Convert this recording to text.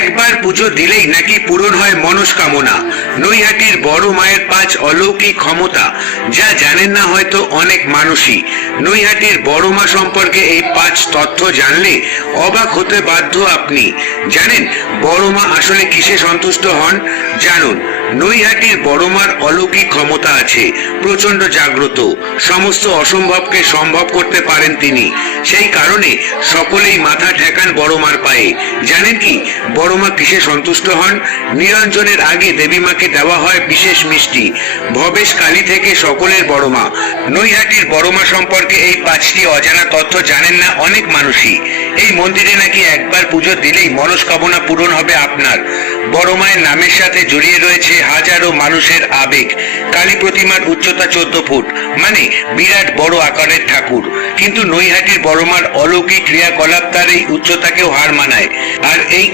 একবার পুজো দিলেই নাকি পূরণ হয় মনস্কামনা। নৈহাটির বড় মায়ের 5 অলৌকিক ক্ষমতা, যা জানেন না হয়তো অনেক মানুষই। নৈহাটির বড় মা সম্পর্কে এই 5 তথ্য জানলে অবাক হতে বাধ্য আপনি। জানেন বড় মা আসলে কিসে সন্তুষ্ট হন? জানুন, নৈহাটির বড় মার অলৌকিক ক্ষমতা আছে, প্রচন্ড জাগ্রত। সমস্ত অসম্ভবকে সম্ভব করতে পারেন তিনি। সেই কারণে সকলেই মাথা ঠেকান বড় মার পায়ে। জানেন কি বড় মা কিসে সন্তুষ্ট হন? নিরঞ্জনের আগে দেবী মাকে দেওয়া হয় বিশেষ মিষ্টি। ভবেশ কালী থেকে সকলের বড় মা। নৈহাটির বড় মা সম্পর্কে এই 5টি অজানা তথ্য জানেন না অনেক মানুষই। এই মন্দিরে নাকি একবার পুজো দিলেই মনস্কামনা পূরণ হবে আপনার। বড় মায়ের নামের সাথে জড়িয়ে রয়েছে হাজারো মানুষের আবেগ। কালী প্রতিমার উচ্চতা 14 ফুট, মানে বিরাট বড় আকারের ঠাকুর। কিন্তু নৈহাটির বড় মার অলৌকিক ক্রিয়াকলাপ তার এই উচ্চতাকেও হার মানায়। আর এই